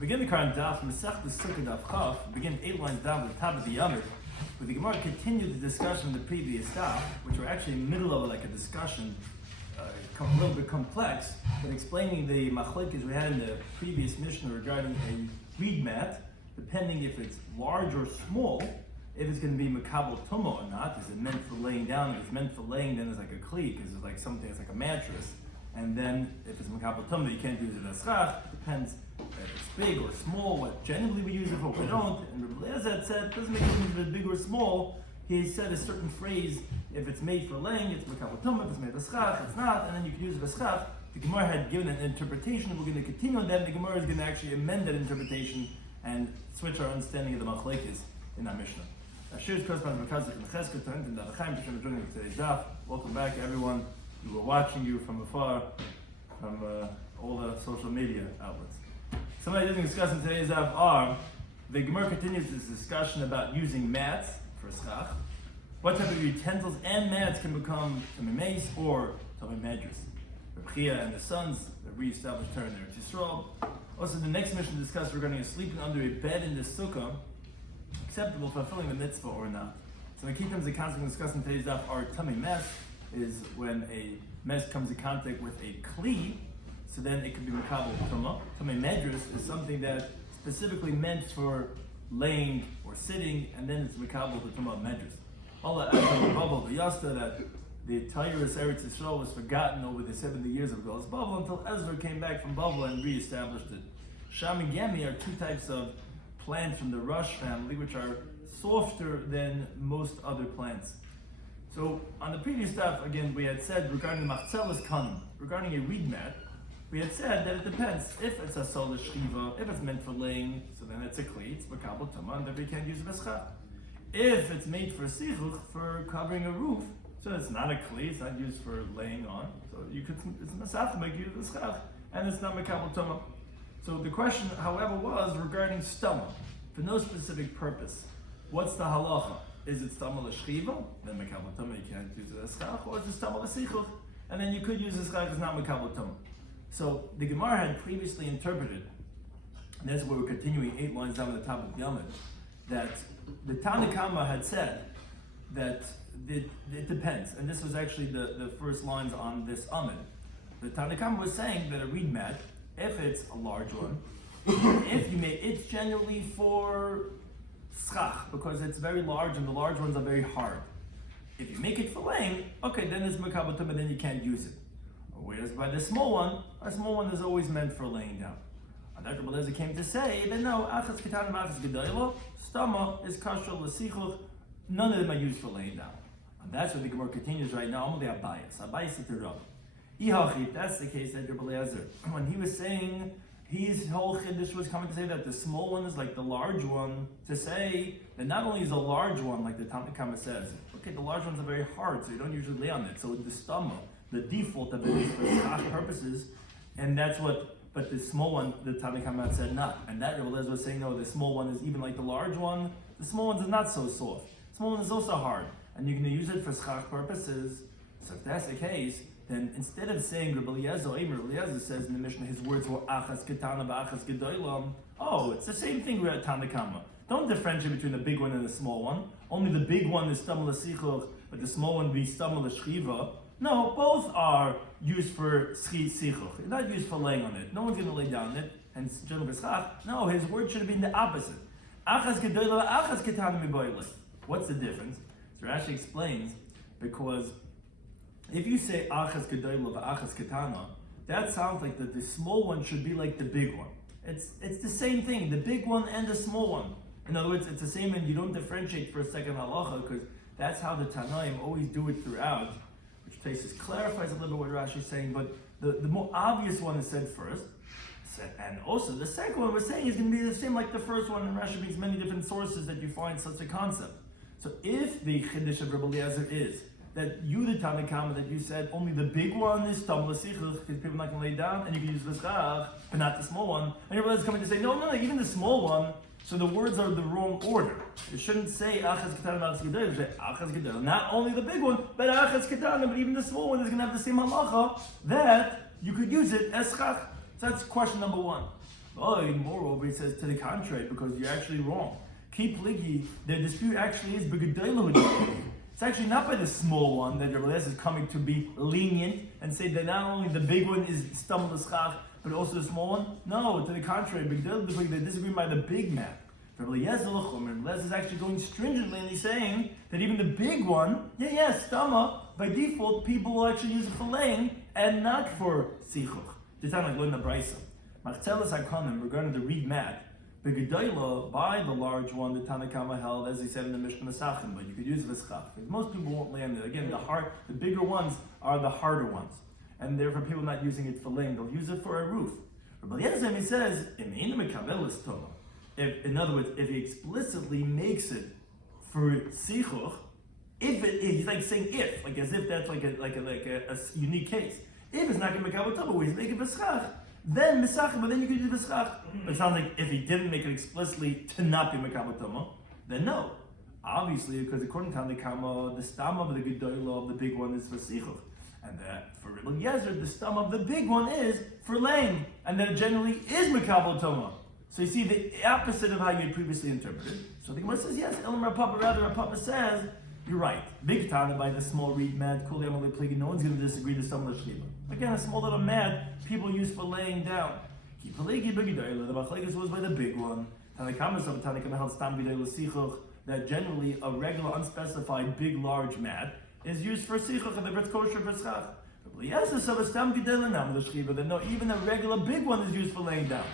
Begin the current Daf, Mesech the Succah Daf, begin 8 lines down at the top of the Yomit, where the Gemara continued the discussion of the previous Daf, which were actually in the middle of like a discussion, a little bit complex, but explaining the machlokes we had in the previous Mishnah regarding a reed mat, depending if it's large or small, if it's going to be makabel tumah or not. Is it meant for laying down? If it's meant for laying, then it's like a kli, because it's like something that's like a mattress. And then if it's makabel tumah, you can't use it as schach. Depends if it's big or small, what generally we use it for, we don't. And Rabbi Shloimy said, doesn't make a difference if it's big or small. He said a certain phrase, if it's made for laying, it's makabel tumah, if it's made as schach, it's not, and then you can use it as schach. The Gemara had given an interpretation, we're going to continue on that. The Gemara is going to actually amend that interpretation and switch our understanding of the machlokes in our Mishnah. Shiur's correspondent Mesechta and Mesechta and Daf Yomi for joining today's Daf. Welcome back, everyone. We were watching you from afar, from all the social media outlets. Some of the things discussed in today's Daf are, the Gemara continues this discussion about using mats for schach. What type of utensils and mats can become tamei mace or tamei medrash. Rabbi and the sons that reestablished her in their Yisrael. Also, the next mission discussed regarding sleeping under a bed in the sukkah, acceptable for fulfilling the mitzvah or not. So the key terms of concept discussed in today's daf are tamei mes is when a mes comes in contact with a kli, so then it could be makabel tumah. Tamei medrash is something that specifically meant for laying or sitting, and then it's makabel the tumah medrash. Allah after Babel the Yasta that the Tyrus Eretz Yisrael was forgotten over the 70 years of Golas Babel until Ezra came back from Babel and reestablished it. Sham and Gemi are two types of plants from the rush family, which are softer than most other plants. So on the previous stuff, again, we had said regarding the machzelas kanim, regarding a reed mat, we had said that it depends. If it's a sola shchiva, if it's meant for laying, so then it's a kli, it's makabel tumah, and then we can't use it as schach. If it's made for sichuch, for covering a roof, so it's not a kli, it's not used for laying on, so you could, it's masach to make use of schach, and it's not makabel tumah. So the question, however, was regarding stama, for no specific purpose. What's the halacha? Is it stama l'shchiva? Then makabel tumah, you can't use it as schach, or is it stama l'sichuch? And then you could use it as schach, it's not makabel tumah. So the Gemara had previously interpreted, and that's where we're continuing 8 lines down at the top of Yomit, that the Tanna Kama had said that it depends, and this was actually the first lines on this Amid. The Tanna Kama was saying that a reed mat, if it's a large one, if you make it's generally for schach because it's very large and the large ones are very hard. If you make it for laying, okay, then it's makabel tumah, then you can't use it. Whereas by the small one, a small one is always meant for laying down. And Dr. Beleza came to say that no, achas ketana achas gedayla, stama is kasher l'sichuch. None of them are used for laying down. And that's what the Gemara continues right now. Only Abayas is the Rav. If that's the case, that Rabbi Eliezer, when he was saying his whole chiddush was coming to say that the small one is like the large one, to say that not only is a large one like the Tanna Kama says, okay, the large ones are very hard, so you don't usually lay on it. So the stama, the default of it is for schach purposes, and that's what. But the small one, the Tanna Kama said not, and that Rabbi Eliezer was saying no, the small one is even like the large one. The small one is not so soft. The small one is also hard, and you're going to use it for schach purposes. So if that's the case, then instead of saying Rabbi Eliezer says in the Mishnah, his words were achas ketana ba'achas gedolam. Oh, it's the same thing with Tanna Kama. Don't differentiate between the big one and the small one. Only the big one is stama l'sichuch, but the small one be stama l'shchiva. No, both are used for sichuch. They're not used for laying on it. No one's going to lay down on it. And general b'schach. No, his word should have been the opposite. Achas gedolam, achas ketana miboilus. What's the difference? So Rashi explains, because if you say achas gedolah v'achas ketana, that sounds like that the small one should be like the big one. It's the same thing, the big one and the small one. In other words, it's the same, and you don't differentiate for a second halacha, because that's how the Tanaim always do it throughout, which places clarifies a little bit what Rashi is saying, but the more obvious one is said first, and also the second one we're saying is going to be the same like the first one, and Rashi brings many different sources that you find such a concept. So if the chiddush of Rabbi Eliezer is that you, the Tanna Kama, that you said only the big one is tam l'sichuch, because people are not going to lay down, and you can use the schach, but not the small one. And your brother's coming to say, no, even the small one. So the words are the wrong order. It shouldn't say achas ketana achas gedayla. It should say achas gedayla. Not only the big one, but achas ketana, but even the small one is going to have the same halacha that you could use it as schach. So that's question number one. Oh, moreover, he says to the contrary, because you're actually wrong. Keep ligi, the dispute actually is b'gedolah. It's actually not by the small one that Rabbi Eliezer is coming to be lenient and say that not only the big one is stam l'schach, but also the small one. No, to the contrary, b'gedolah, they disagree by the big man. Rabbi Eliezer is actually going stringently and he's saying that even the big one, stama, by default, people will actually use it for laying and not for sichuch. This time I learned the brisa. Machzelas hakonim, regarding the reed mat, Begedola, by the large one, the Tanakama held, as he said in the Mishnah Masachim, but you could use v'schach. Because most people won't lay on it. Again, the bigger ones are the harder ones. And therefore people not using it for laying, they'll use it for a roof. Rabbi Eliezer, he says, in other words, if he explicitly makes it for sichuch, he's like saying if, like as if that's like a unique case. If it's not going to make avotama, he's making v'schach, then misachim, but then you could do v'schach. But it sounds like if he didn't make it explicitly to not be mekabotama, then no. Obviously, because according to Tanakama, the stam of the gedolah of the big one is for sichuch, and that for Rabbi Eliezer, the stam of the big one is for laying, and that it generally is mekabotama. So you see the opposite of how you had previously interpreted. So the Gemara says yes. Elam Rapapa, rather Rapapa says you're right. Big Tana by the small reed mat, no one's going to disagree to some L'shchiva. Again, a small little mat people use for laying down. The machlekes was by the big one. Tanakama held stam b'day l'sichuch, that generally a regular unspecified big large mat is used for sichuch and the kosher for schach. Yes, so stam b'day l'nam l'shchiva, that no, even a regular big one is used for laying down.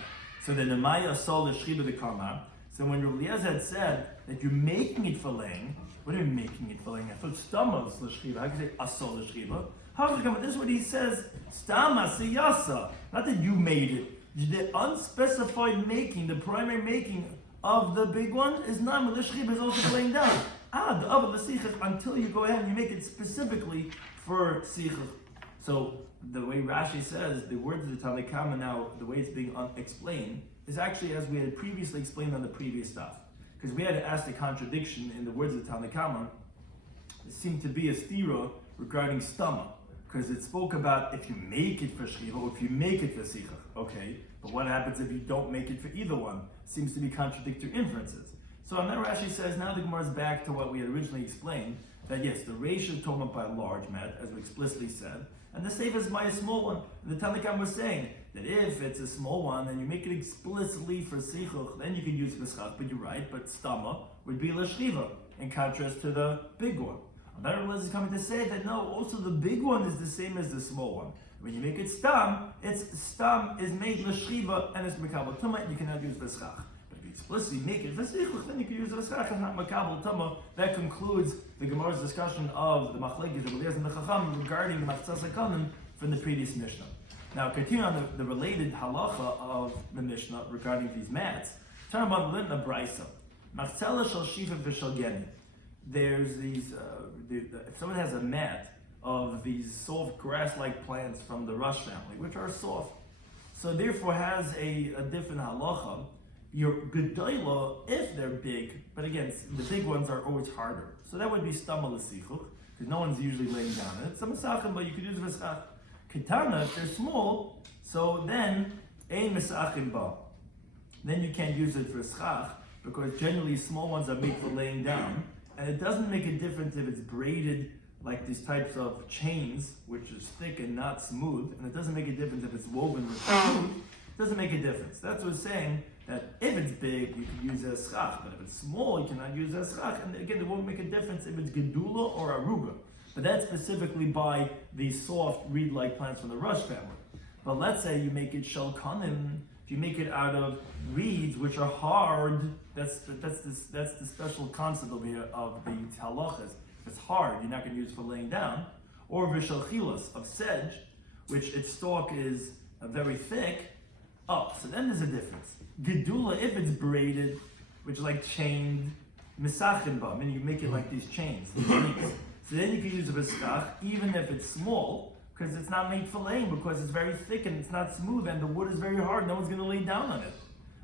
So the Nemaya saw the Shchiba the Karma. So when Rabbi Eliezer had said that you're making it for laying, what are you making it for laying? I thought Stama the Shchiba. How can you say Asal the Shchiba? How can you come? This is what he says. Stama siyasa. Not that you made it. The unspecified making, the primary making of the big one is not the Shchiba is also for laying down. The other the Sichach until you go ahead and you make it specifically for Sichach. So the way Rashi says, the words of the Tanakama now, the way it's being explained, is actually as we had previously explained on the previous stuff. Because we had to ask the contradiction in the words of the Tanakama. It seemed to be a stira regarding stama. Because it spoke about if you make it for shchiva or if you make it for sichach. Okay, but what happens if you don't make it for either one? Seems to be contradictory inferences. So on that Rashi says, now the Gemara is back to what we had originally explained, that yes, the ratio is talking about by a large mat, as we explicitly said, and the safe is by a small one. And the Tanakam was saying that if it's a small one and you make it explicitly for sichuch, then you can use v'schach, but you're right, but stama would be l'shchiva, in contrast to the big one. Another Rebbe is coming to say that no, also the big one is the same as the small one. When you make it stam, it's stam is made l'shchiva and it's mekabel tuma, and you cannot use v'schach. But if you explicitly make it v'sichuch, then you can use v'schach and not mekabel tuma. That concludes the Gemara's discussion of the machlekes of Eliezer and the Chacham regarding the machzas hakonim from the previous Mishnah. Now, continuing on the related halacha of the Mishnah regarding these mats, turn about the Litna Brisa. Machzela shel shiva v'shel geni. There's these, if someone has a mat of these soft grass-like plants from the rush family, which are soft, so therefore has a different halacha. Your gedolah, if they're big, but again, the big ones are always harder. So that would be stama l'sichuch, because no one's usually laying down in it. Some mesachim, but you could use v'schach. Ketana, if they're small, so then ein mesachim ba. Then you can't use it for schach, because generally small ones are made for laying down, and it doesn't make a difference if it's braided like these types of chains, which is thick and not smooth, and it doesn't make a difference if it's woven with smooth. It doesn't make a difference. That's what's saying that if it's big, you can use as schach, but if it's small, you cannot use as schach. And again, it won't make a difference if it's gedula or aruga. But that's specifically by these soft reed-like plants from the rush family. But let's say you make it shalkanim, if you make it out of reeds which are hard, that's the special concept over here of the halachas. If it's hard, you're not going to use it for laying down. Or vishalchilas of sedge, which its stalk is very thick. Oh, so then there's a difference. Gedula, if it's braided, which is like chained, misachim ba, meaning you make it like these chains, these links. So then you can use a v'schach, even if it's small, because it's not made for laying, because it's very thick and it's not smooth, and the wood is very hard, no one's going to lay down on it.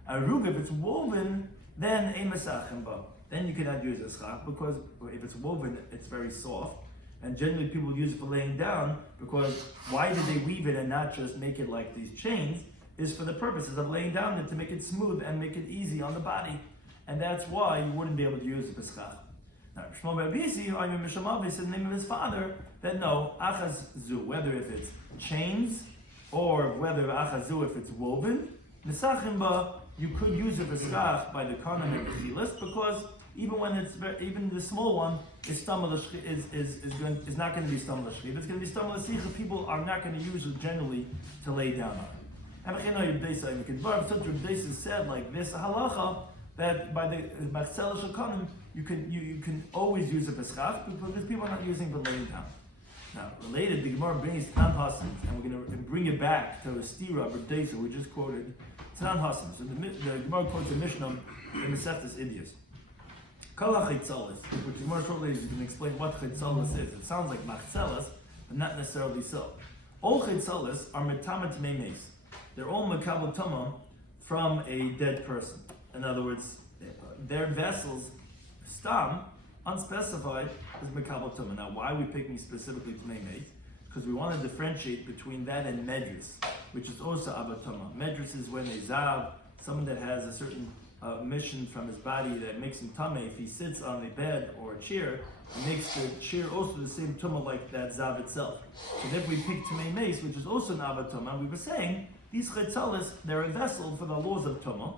Arug, if it's woven, then a misachim ba. Then you cannot use a schach, because if it's woven, it's very soft. And generally people use it for laying down, because why did they weave it and not just make it like these chains? is for the purposes of laying down it to make it smooth and make it easy on the body. And that's why you wouldn't be able to use the Pesach. Now, Shlomo Rabisi, Mishamavi, said the name of his father, that no, Achazu, whether if it's chains, or whether Achazu if it's woven, Nesachimba, you could use a Pesach by the Karna Mechilas, because even when it's even the small one is not going to be stamel shchiv. It's going to be stamel sicha. People are not going to use it generally to lay down on it. And Rabbi said like this halacha that by the machzela shekanim you can always use a pesach because people are not using the laying down. Now related, the Gemara brings Tanan Hasan, and we're going to bring it back to the stira of Rabbi we just quoted Tanan Hasan. So the Gemara quotes a Mishnah in Masechtas Idiyos. Kala chitzalas, which is more shortly you can explain what chitzalas is. It sounds like machzelas, but not necessarily so. All chitzalas are metamet memes. They're all mekabel tama from a dead person. In other words, their vessels, stam, unspecified, is mekabel tama. Now, why are we picking specifically memes? Because we want to differentiate between that and medrus, which is also abatama. Medrus is when a zav, someone that has a certain mission from his body that makes him tummy. If he sits on a bed or a chair, it makes the chair also the same tumah like that zav itself. So then we pick tumah mace, which is also an avatuma. We were saying these chetzalas, they're a vessel for the laws of tumah,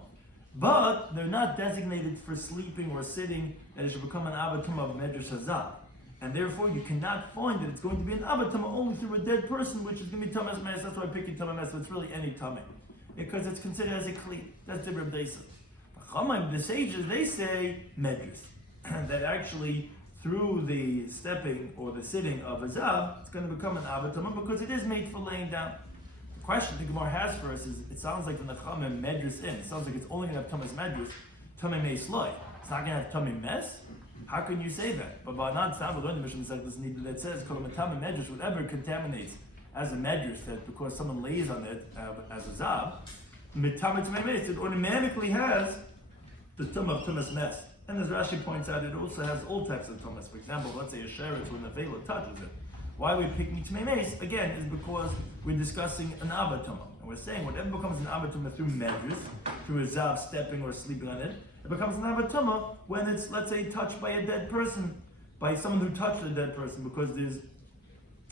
but they're not designated for sleeping or sitting that it should become an avatuma of medrash hazav. And therefore you cannot find that it's going to be an avatuma only through a dead person, which is going to be tamas mes. That's why I pick tumah mes. So it's really any tumah, because it's considered as a kli. That's the Rabbi. The sages, they say medrus, that actually through the stepping or the sitting of a zav, it's going to become an avatama because it is made for laying down. The question the Gemara has for us is, it sounds like the Nachamim medrus in. It sounds like it's only going to have tamas medrus, tamei meis loy. It's not going to have tamei mes. How can you say that? But by not sound, we learn the mission that says tamei medrus, whatever contaminates as a medrus, that because someone lays on it as a zav, it automatically has the tumah of tumas mes. And as Rashi points out, it also has all types of tumas. For example, let's say a sheretz when the vela touches it. Why we're picking tumei mes, again, is because we're discussing an avatuma. And we're saying whatever becomes an avatuma through medrus, through a zav stepping or sleeping on it, it becomes an avatuma when it's, let's say, touched by a dead person, by someone who touched a dead person, because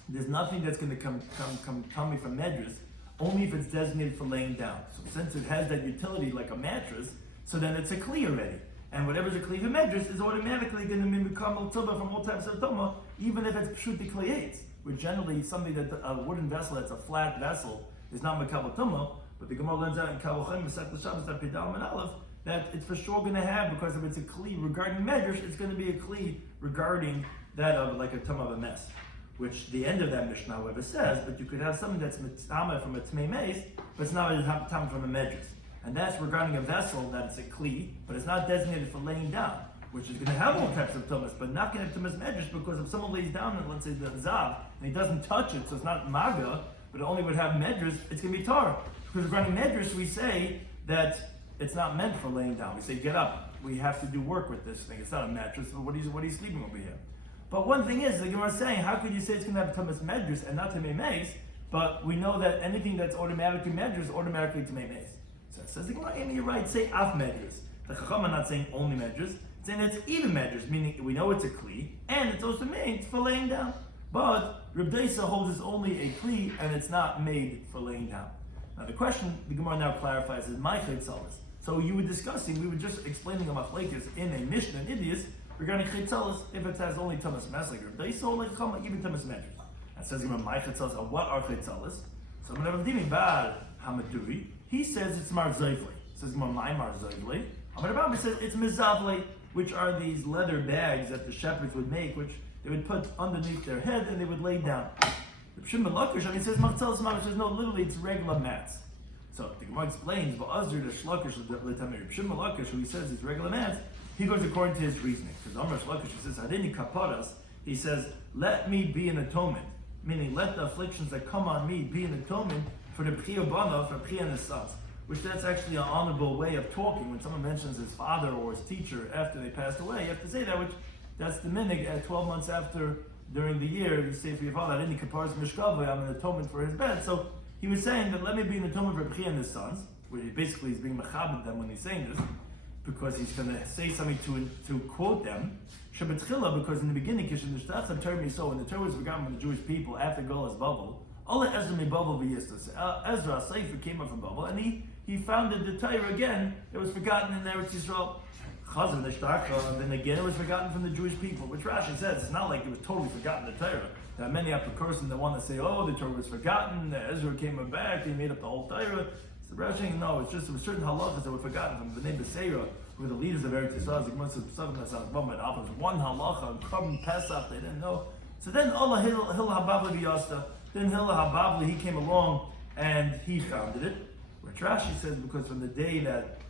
there's nothing that's going to come tummy from medrus, only if it's designated for laying down. So since it has that utility like a mattress, so then it's a kli already. And whatever's a kli for medrus is automatically going to become a tumah from all types of tumah, even if it's pshuti kliyates, which generally something that a wooden vessel that's a flat vessel is not mekabel tumah, but the Gemara learns out in Kavochem, Masechtas Shabbos, that Pedal and Aleph, that it's for sure going to have, because if it's a kli regarding medrus, it's going to be a kli regarding that of like a tumah of a mess, which the end of that Mishnah, however, says, but you could have something that's mitzama from a tmei meis, but it's not a tam from a medrus. And that's regarding a vessel that's a kli, but it's not designated for laying down, which is going to have all types of tumas, but not going to have tumas medrus, because if someone lays down in, let's say, the zav, and he doesn't touch it, so it's not maga, but it only would have medrus, it's going to be tar. Because regarding medrus, we say that it's not meant for laying down. We say, get up. We have to do work with this thing. It's not a mattress, but what are you sleeping over here? But one thing is, the Gemara is saying, how could you say it's going to have tumas medrus and not tmei meis? But we know that anything that's automatically medrus is automatically tmei meis. So it says the Gemara, Amy, you're right, say af medrus. The Chacham are not saying only medrus, it's saying it's even medrus, meaning we know it's a kli, and it's also made for laying down. But Reb Deisa holds it's only a kli, and it's not made for laying down. Now the question the Gemara now clarifies is my chitzalas. So you were discussing, we were just explaining a machlekes in a Mishnah in Idiyos regarding chitzalas, if it has only tamas mes like Reb Deisa, or like Chacham, even tamas medrus. That says Gemara, my chitzalas are what are chitzalas? So whenever Dimi Bad Hamaduri, he says it's mar zayvli. Says my mar zayvli. Amar Rabbi says it's mizavli, which are these leather bags that the shepherds would make, which they would put underneath their head and they would lay down. The Shimon Lakish, and he says machzelas mamish, says no, literally it's regular mats. So the Gemara explains, but Azir the Shlakish the Tamir Shimon Lakish, who he says it's regular mats, he goes according to his reasoning. Because Amar Shlakish says Hadini kaparas, he says let me be an atonement, meaning let the afflictions that come on me be an atonement for the Priya Bana, for Priya and his sons. Which that's actually an honorable way of talking. When someone mentions his father or his teacher after they passed away, you have to say that, which that's the minig at 12 months after, during the year, you say for your father, I didn't kapars mishkava, I'm an atonement for his bed. So he was saying that let me be in the tomb of Rabbi and his sons, where he basically is being mechabed them when he's saying this, because he's going to say something to quote them. Shabbatchila, because in the beginning, so when the Torah was forgotten from the Jewish people after Golas Babel, Ezra, Sefer, came up from Babel, and he founded the Torah again that was forgotten in Eretz Yisrael. Then again it was forgotten from the Jewish people, which Rashi says it's not like it was totally forgotten, the Torah. There are many apocryphals that want to say, oh, the Torah was forgotten, Ezra came back, he made up the whole Torah. So Rashi, no, it's just there were certain halachas that were forgotten from the name of Beseira, who were the leaders of Eretz Yisrael. There was one halacha, and Korban Pesach, they didn't know. So then Allah Hil Habavli V'yasta, then Hil Habavli, he came along and he founded it. Which Rashi says because from the day that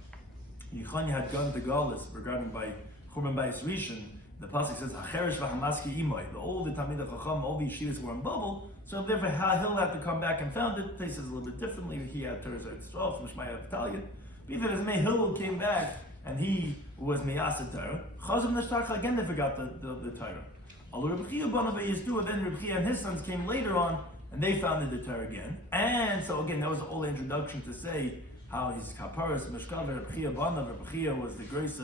Yechanya had gone to Galus regarding by Churban Bayis Rishon, the pasuk says Hacherish v'Hamaski Imoy. The old Talmid Chacham, all these yeshivas were in bubble, so therefore Hil had to come back and found it. He says a little bit differently. He had Torah Yisrael from Shmaya Battalion. But even as Hillel came back and he was Meyasa Torah, Chazam Neshtarcha again they forgot the Torah. Al Rabbi Chia Banav Yisdu, then Rabbi Chia and his sons came later on and they founded the Torah again. And so again that was all the introduction to say how his kaparas meshkav Rabbi Chia Banav, Rabbi Chia was the grace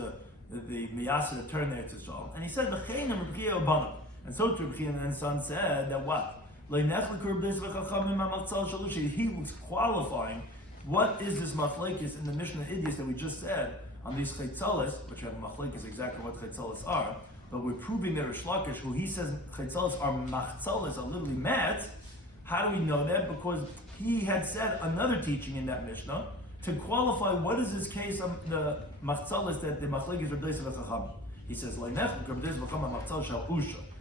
the miyasa that turned there to Saul. And he said V'chein Rabbi Chia Banav. And so Rabbi Chia and his son said that what? He was qualifying what is this machlekes in the Mishnah Idias that we just said on these chetzalas, which have machlekes exactly what chetzalas are, but we're proving that Rish Lakish, who he says chetzalas are machzalas, are literally mats. How do we know that? Because he had said another teaching in that Mishnah to qualify what is this case of the machzalas that the machlekes Rabbi Yosef Chacham. He says like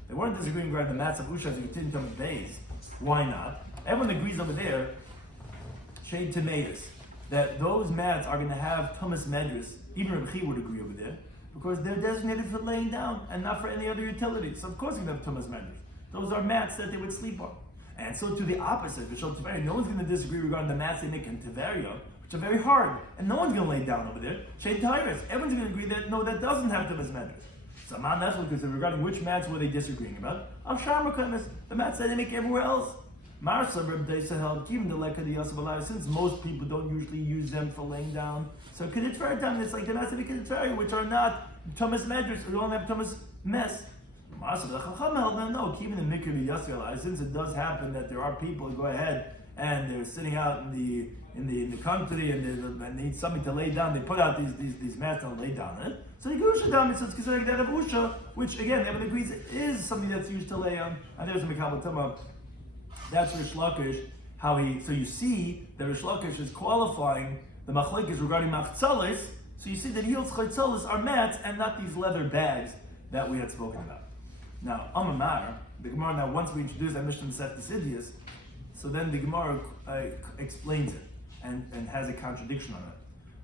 they weren't disagreeing regarding the mats of Usha as you didn't tell me days. Why not? Everyone agrees over there, shade tomatoes, that those mats are going to have tumas medris. Even Rabbi Chia would agree over there, because they're designated for laying down and not for any other utility. So of course you're going to have tumas medris. Those are mats that they would sleep on. And so to the opposite, no one's going to disagree regarding the mats they make in Tiveria, which are very hard, and no one's going to lay down over there. Shade tires. Everyone's going to agree that no, that doesn't have tumas medris. So that's because regarding which mats were they disagreeing about? The mats that they make everywhere else. Since most people don't usually use them for laying down, so keditvar time it's like the mats of keditvar, which are not tumas medris, we don't have tumas mess. No, keeping the mikveh yasgal. Since it does happen that there are people who go ahead and they're sitting out in the country and they need something to lay down, they put out these mats and lay down on it. So the Gusha Dam is considered that of Usha, which again, everyone agrees is something that's used to lay on. And there's a Mekabel Tumah. That's Rish Lakish, so you see that Rish Lakish is qualifying the machlekes regarding machzalis. So you see that Hil's chaytzalis are mats and not these leather bags that we had spoken about. Now, Amamar, the Gemara, now once we introduce that Mishnah Masechet Sidias, so then the Gemara explains it and has a contradiction on it.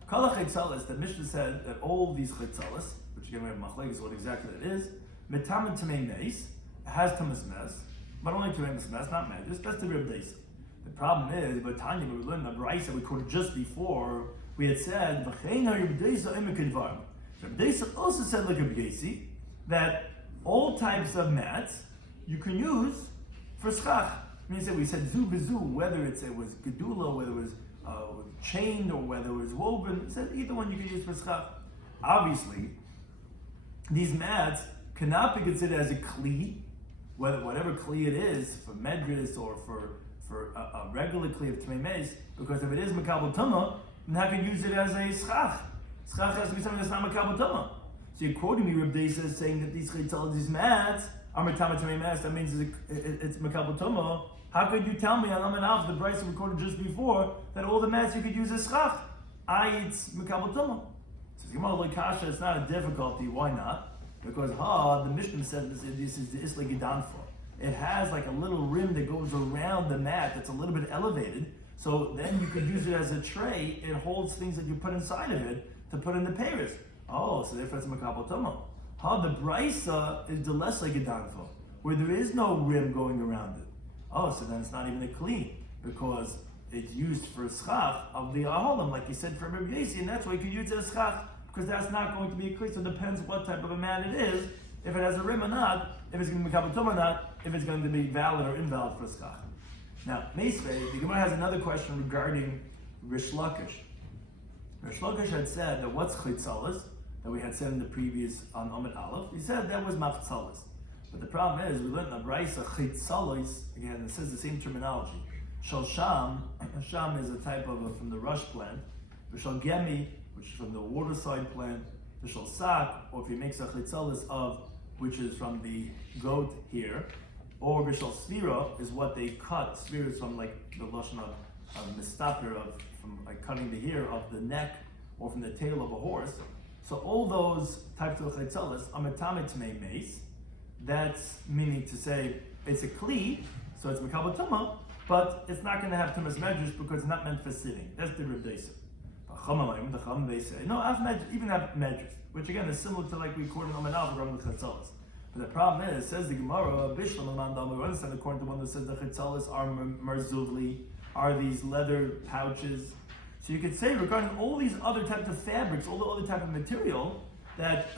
Kala chaytzalis, the Mishnah said that all these chaytzalis, which again we have machlekes, what exactly it is, metamin tamei meis, has tamas mes, but only tamas mes, not medus. That's the Reb Deisa. The problem is, but Tanya, we learned the Brisa we quoted just before. We had said v'chein Reb Deisa imekidvar. Reb Deisa also said like Reb Yesi that all types of mats you can use for schach. We said zu b'zu, whether it was gedula, whether it was chained or whether it was woven. It said either one you could use for schach. Obviously, these mats cannot be considered as a kli, whatever kli it is, for medris or for a regular kli of tmei meis, because if it is makabel tumah, then how can you use it as a schach? Schach has to be something that's not makabel tumah. So you're quoting me, Reb Deisa, saying that these mats are metama tmei meis. That means it's makabel tumah. How could you tell me, Alaman the Brisa recorded just before, that all the mats you could use as schach? It's makabel tumah. So Gemara Lokasha, it's not a difficulty. Why not? Because the Mishnah said this is the Isla Gedanfa. It has like a little rim that goes around the mat that's a little bit elevated. So then you could use it as a tray. It holds things that you put inside of it to put in the Paris. So therefore it's makabel tumah. The Brisa is the Lesla Gedanfa, where there is no rim going around it. So then it's not even a kli, because it's used for schach of the aholim, like you said for Rabbi Yesi, and that's why you can use it as schach, because that's not going to be a kli. So it depends what type of a mat it is, if it has a rim or not, if it's going to be makabel tumah or not, if it's going to be valid or invalid for schach. Now, Meisvei, the Gemara has another question regarding Rish Lakish. Rish Lakish had said that what's chitzalas, that we had said in the previous on Amid Aleph, he said that was machzalas. But the problem is, we learned in the Braisa chitzalas, again, it says the same terminology. Shal Sham is a type of from the rush plant. Shal Gemi, which is from the waterside plant. The Shal Sak, or if he makes a chitzalas of, which is from the goat here. Or Bishal Svira is what they cut. Svira is from like the lashon of mistaper, from like cutting the hair of the neck or from the tail of a horse. So all those types of chitzalas are metamet tmei meis. That's meaning to say it's a kli, so it's mekabel tumah, but it's not going to have tumas medrash because it's not meant for sitting. That's the Reb Deisa. The Chum they say no, even have medrash, which again is similar to like we quoted on Menal regarding the chitzalas. But the problem is, says the Gemara, according to one that says the chitzalas are marzuvli, are these leather pouches. So you could say regarding all these other types of fabrics, all the other type of material, that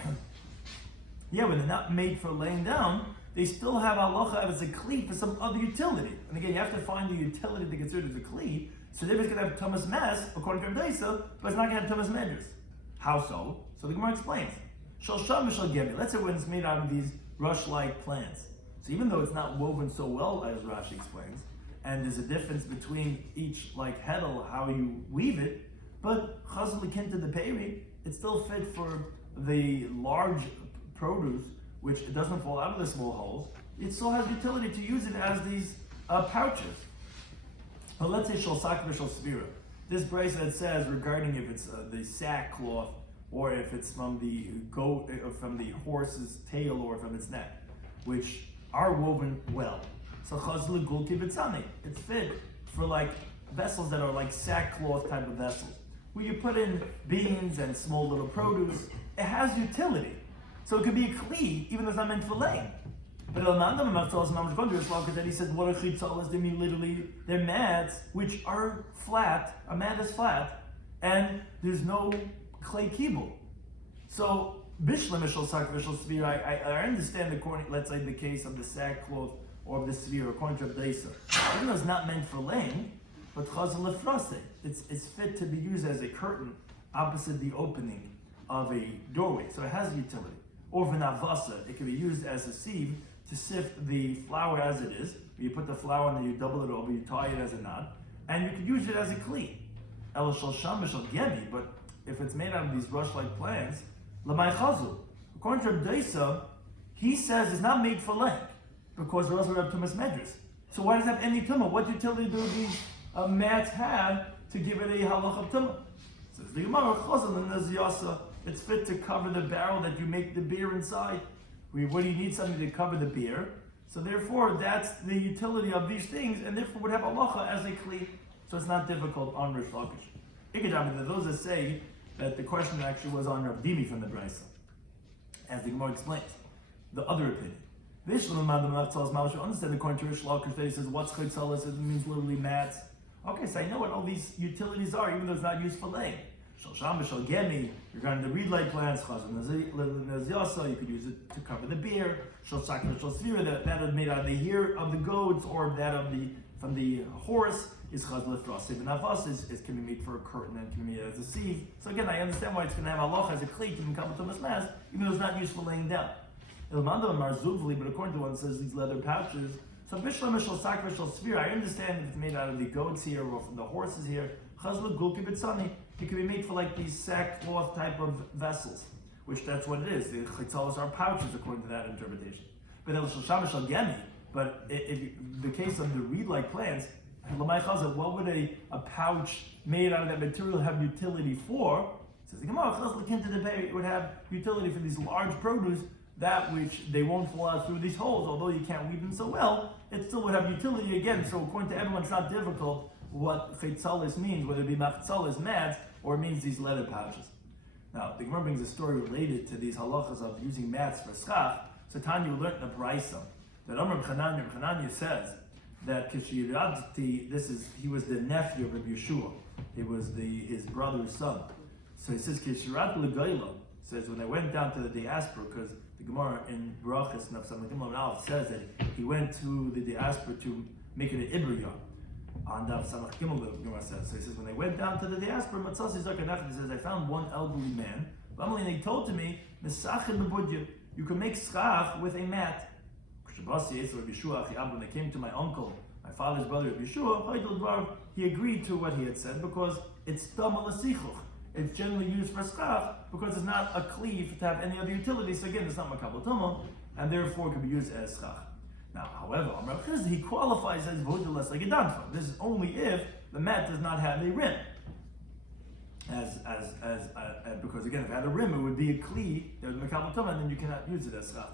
when they're not made for laying down, they still have halacha as a kli for some other utility. And again, you have to find the utility to consider as a kli. So they're going to have Thomas Mass, according to Rabbi Deisa, but it's not going to have Thomas Medras. How so? So the Gemara explains. Shal Sham Shal Gemi. Let's say when it's made out of these rush-like plants. So even though it's not woven so well, as Rashi explains, and there's a difference between each like heddle, how you weave it, but chazal kinta the peri, it's still fit for the large produce, which it doesn't fall out of the small holes. It still has utility to use it as these pouches. But let's say shal sak v'shal svira. This brace that says regarding if it's the sackcloth, or if it's from the goat, or from the horse's tail, or from its neck, which are woven well. So chazal gulki b'tzani. It's fit for like vessels that are like sackcloth type of vessels, where you put in beans and small little produce. It has utility. So it could be a kli, even though it's not meant for laying. But that he said, what are chitzalas? They mean literally, they're mats, which are flat. A mat is flat, and there's no clay kibul. So, bishlam mishal sak v'shal svir, I understand according, let's say the case of the sackcloth or of the svir, according to Deisa. Even though it's not meant for laying, but chazal lefrase, it's fit to be used as a curtain opposite the opening of a doorway. So it has utility. Or v'navasa, it can be used as a sieve to sift the flour as it is. You put the flour and then you double it over, you tie it as a knot, and you could use it as a kli. El shal sham shal gemi, but if it's made out of these rush-like plants, l'may chazul. According to Rabbi Deisa, he says it's not made for leg because there also have tumas medras. So why does it have any tumah? What utility do these mats have to give it a halach of tumah? Says the Gemara, chazul and naziyasa. It's fit to cover the barrel that you make the beer inside. What do you need something to cover the beer? So therefore, that's the utility of these things, and therefore would have halacha as a kli. So it's not difficult on Rish Lakish. Ikadam, those that say that the question actually was on Rav Dimi from the Braisa, as the Gemara explains. The other opinion. Understand according to Rish Lakish that he says, what's chitzalas? It means literally mats. Okay, so I know what all these utilities are, even though it's not used for laying. Shal Shal Gemi, regarding the reed light plants, you could use it to cover the beer. Shal Sak Shal Svira, that is made out of the hair of the goats or that of from the horse is chazal lefrase. And avas is can be made for a curtain and can be made as a sieve. So again, I understand why it's going to have halacha as a kli to become a tumas mas, even though it's not used for laying down. Ilmando and marzuvli, but according to one that says these leather pouches. So bishlam shal sak shal svira, I understand if it's made out of the goats here or from the horses here. Chazal gulki b'tzani. It can be made for like these sackcloth type of vessels, which that's what it is. The chitzalas are pouches according to that interpretation. But if the case of the reed-like plants, what would a pouch made out of that material have utility for? It says the Gemara, it would have utility for these large produce, that which they won't fall out through these holes, although you can't weave them so well, it still would have utility again. So according to everyone, it's not difficult what chitzalis means, whether it be machzalis, mats, or it means these leather pouches. Now, the Gemara brings a story related to these halachas of using mats for schach. So Tanya learned in the Braisa that Amr Chananya says that Kishiradti, he was the nephew of Rabbi Yeshua. He was his brother's son. So he says Kishirat L'Gaila says when they went down to the diaspora, because the Gemara in Brachas Nafsam Gemara says that he went to the diaspora to make it an Ibriyah. On Daf Samach Gimel, the Gemara says. So he says, when they went down to the diaspora, Matzasi Sukkah Daf, he says, I found one elderly man. And they told to me, you can make schach with a mat. When they came to my uncle, my father's brother, Rabbi Shua, he agreed to what he had said because it's dama l'sichuch. It's generally used for schach because it's not a cleave to have any other utility. So again, it's not makabel tumah, and therefore it can be used as schach. Now, however, he qualifies as vodeles like a danfa. This is only if the mat does not have a rim. Because again, if it had a rim, it would be a kli that was makabel tumah, and then you cannot use it as schach.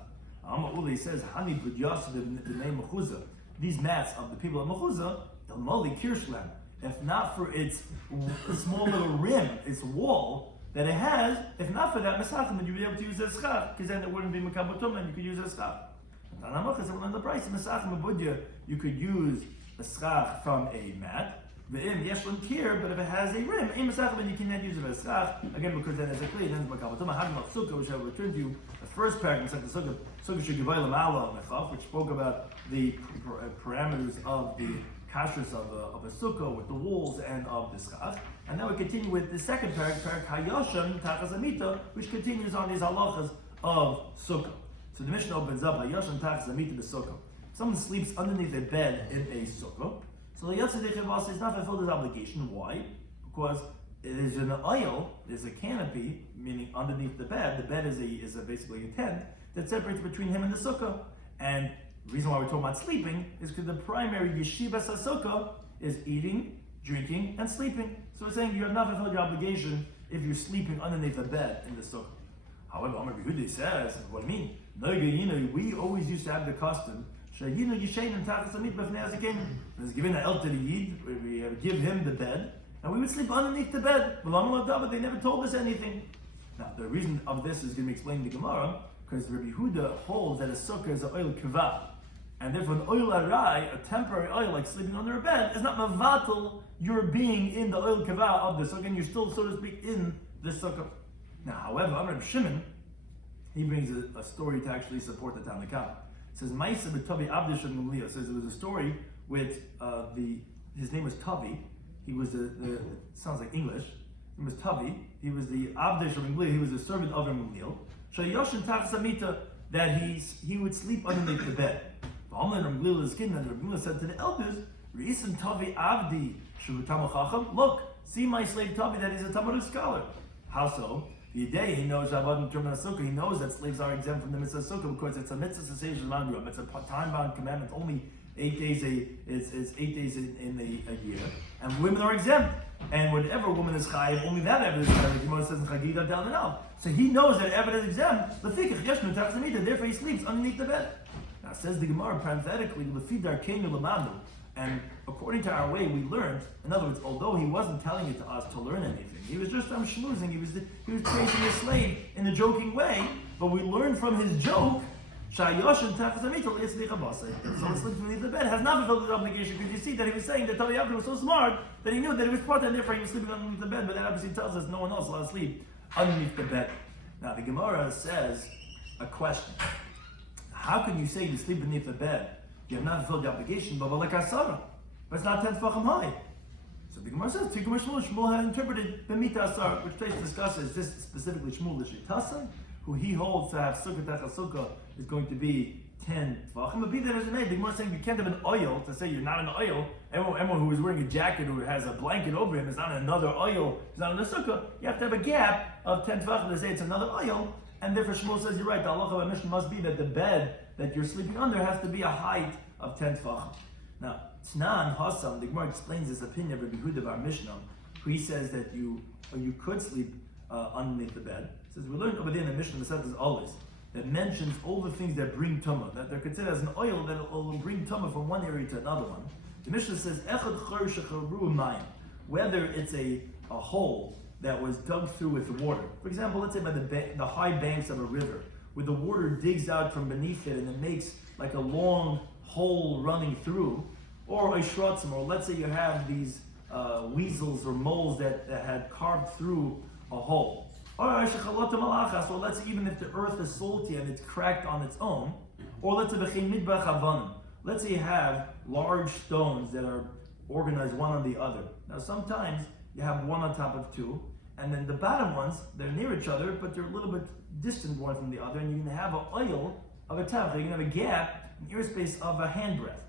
He says, "Hani b'yasud b'nei mechuzah." These mats of the people of mechuzah, the moli kirshlam. If not for its small little rim, its wall that it has, if not for that mesachim, then you'd be able to use it as schach, because then it wouldn't be makabel tumah, and you could use it as schach. On the price you could use a schach from a mat. But if it has a rim, then you cannot use it as schach. Again, because then it's a kli, then it's makabel tumah. Sukkah, which I will return to the first paragraph of the Sukkah, which spoke about the parameters of the kashrus of a sukkah with the walls and of the schach. And now we continue with the second paragraph, Hayasham Tachas Amita, which continues on these halachas of sukkah. So the Mishnah opens up, Hayasham Tachas Amita b'sukkah. Someone sleeps underneath a bed in a sukkah. So the Yatzidei is not fulfilled his obligation. Why? Because it is an aisle, there's a canopy, meaning underneath the bed. The bed is basically a tent that separates between him and the sukkah. And the reason why we're talking about sleeping is because the primary yeshivas sukkah is eating, drinking, and sleeping. So we're saying you have not fulfilled your obligation if you're sleeping underneath the bed in the sukkah. However, Amar B'Hudi says, what do you mean? We always used to have the custom, there's given an el to the yid, we give him the bed, and we would sleep underneath the bed. But they never told us anything. Now, the reason of this is going to be explained in the Gemara, because Rabbi Huda holds that a sukkah is an oil kavah. And therefore, an oil arai, a temporary oil like sleeping under a bed, is not mavatal your being in the oil kavah of the sukkah, and you're still, so to speak, in the sukkah. Now, however, Rabbi Shimon, he brings a story to actually support the Tanakh. It says, Maisa b'Tavi Abdish Gamliel. Says there was a story with his name was Tavi. He was sounds like English. His name was Tavi. He was the Abdish Gamliel. He was the servant of Gamliel. Shayoshin Tachsamita, that he would sleep underneath the bed. Gamliel said to the elders, Re'isim Tavi Abdi Shutamach Chacham. Look, see my slave Tavi that he's a Talmudic scholar. How so? The day he knows he knows that slaves are exempt from the mitzvah sukkah because it's a mitzvah sesation. It's a time-bound commandment. Only 8 days is 8 days in a year, and women are exempt. And whenever a woman is chayiv, only that evidence is exempt. The says in Chagidah down and out. So he knows that evidence is exempt. Therefore he sleeps underneath the bed. Now says the Gemara parenthetically, and according to our way, we learned. In other words, although he wasn't telling it to us to learn anything, he was just schmoozing. He was praising his slave in a joking way. But we learned from his joke, someone sleeping beneath the bed has not fulfilled his obligation, because you see that he was saying that Tavi Abdi was so smart that he knew that he was part, and therefore he was sleeping underneath the bed. But that obviously tells us no one else allowed to sleep underneath the bed. Now the Gemara says a question: how can you say you sleep beneath the bed? You have not fulfilled the obligation, but it's not 10 tefachim high. So the Gemara says, Shmuel has interpreted B'mita Asar, which place discusses this specifically Shmuel the Shitasa, who he holds to have Sukkah Tech Sukkah is going to be 10 tefachim. But be that as it may, the Gemara is saying you can't have an oil to say you're not an oil. Everyone who is wearing a jacket or has a blanket over him is not another oil, it's not in the Sukkah. You have to have a gap of 10 tefachim to say it's another oil. And therefore Shmuel says you're right, the halacha of a mission must be that the bed that you're sleeping under has to be a height of 10 tefachim. Now, Tnan Hassam, the Gemara explains this opinion of Rabbi Yehuda of our Mishnah, who he says that you could sleep underneath the bed. He says we learned over there in the Mishnah, the Masechta is always that mentions all the things that bring tumah, that they're considered as an oil that will bring tumah from one area to another one. The Mishnah says Echad Chor Shecharu Mayim, whether it's a hole that was dug through with water. For example, let's say by the high banks of a river, where the water digs out from beneath it and it makes like a long hole running through, or a shrotzim, or let's say you have these weasels or moles that had carved through a hole. Or let's say even if the earth is salty and it's cracked on its own, or let's say you have large stones that are organized one on the other. Now sometimes you have one on top of two, and then the bottom ones, they're near each other, but they're a little bit distant one from the other, and you're going to have an oil of a taf. You're going to have a gap, an airspace of a handbreadth.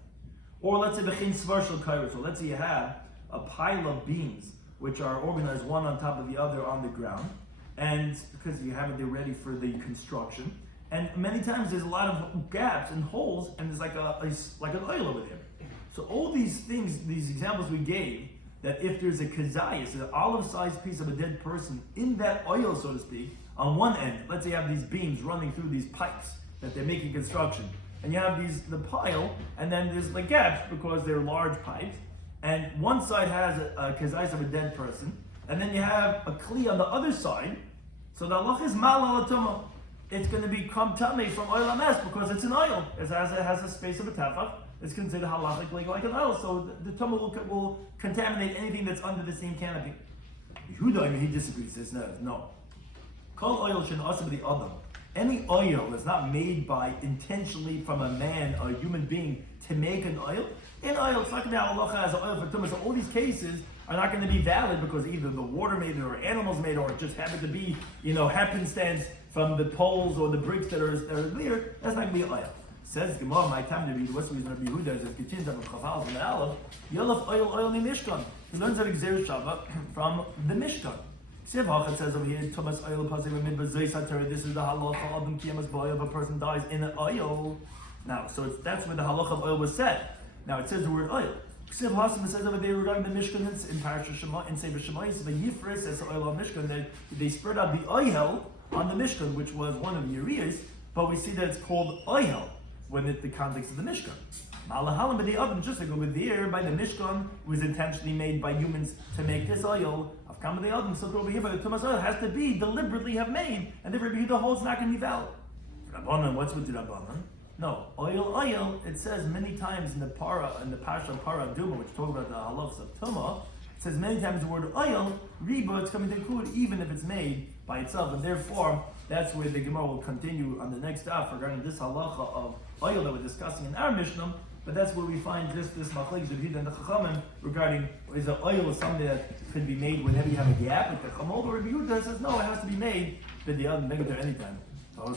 Or let's say v'chein svar shel kairo. So let's say you have a pile of beams which are organized one on top of the other on the ground, and because you have it there ready for the construction. And many times there's a lot of gaps and holes, and there's like an oil over there. So all these things, these examples we gave, that if there's a kazayas, an olive-sized piece of a dead person in that oil, so to speak, on one end, let's say you have these beams running through these pipes that they're making construction, and you have the pile, and then there's like gaps because they're large pipes, and one side has a kazayas of a dead person, and then you have a kli on the other side. So the halach is mal ala tumah. It's going to become tummy from oil ames because it's an oil. It has a space of a tefach. It's considered halachically like an oil, so the tumah will contaminate anything that's under the same canopy. Yehuda, he disagrees. He says no. Kol oil should also be the other. Any oil that's not made by intentionally from a man or a human being to make an oil, it's not going to be halacha as an oil for tumah. So all these cases are not going to be valid because either the water made it or animals made it, or it just happened to be, happenstance from the poles or the bricks that are there. That's not going to be oil. Says Gemara, my time to read what's the reason Rabbi Yehuda is it continues on the Chafal and the Aleph. Yolaf oil in the Mishkan. He learns that Xer Shabbat from the Mishkan. Siv Hachat says over here, Thomas oil pasig midbar zay sater. This is the halacha of kiyamas boil if a person dies in an oil. Now, so that's where the halacha of oil was said. Now it says the word oil. Siv Hasim says over there regarding the Mishkan in Parashat Shema in Sefer Shema. So the Yifres says the oil of Mishkan that they spread out the oil on the Mishkan, which was one of the areas, but we see that it's called oil when it's the context of the Mishkan. Malahalim by the oven, just like over there by the Mishkan, was intentionally made by humans to make this oil. Afkam the oven, so over here by the Tumas oil has to be deliberately have made, and therefore the whole is not going to be valid. Rabbanan, what's with the Rabbanan? No, oil. It says many times in the Pasha Para Duma, which talks about the halachas of Tumah. It says many times the word oil, riba, it's coming to include even if it's made by itself, and therefore that's where the Gemara will continue on the next daf regarding this halacha of oil that we're discussing in our Mishnah. But that's where we find this machlekes of Yehuda and the Chachamim regarding is the oil something that could be made whenever you have a gap. Like the Chachamim or Yehuda says no, it has to be made. But the other make it there anytime. So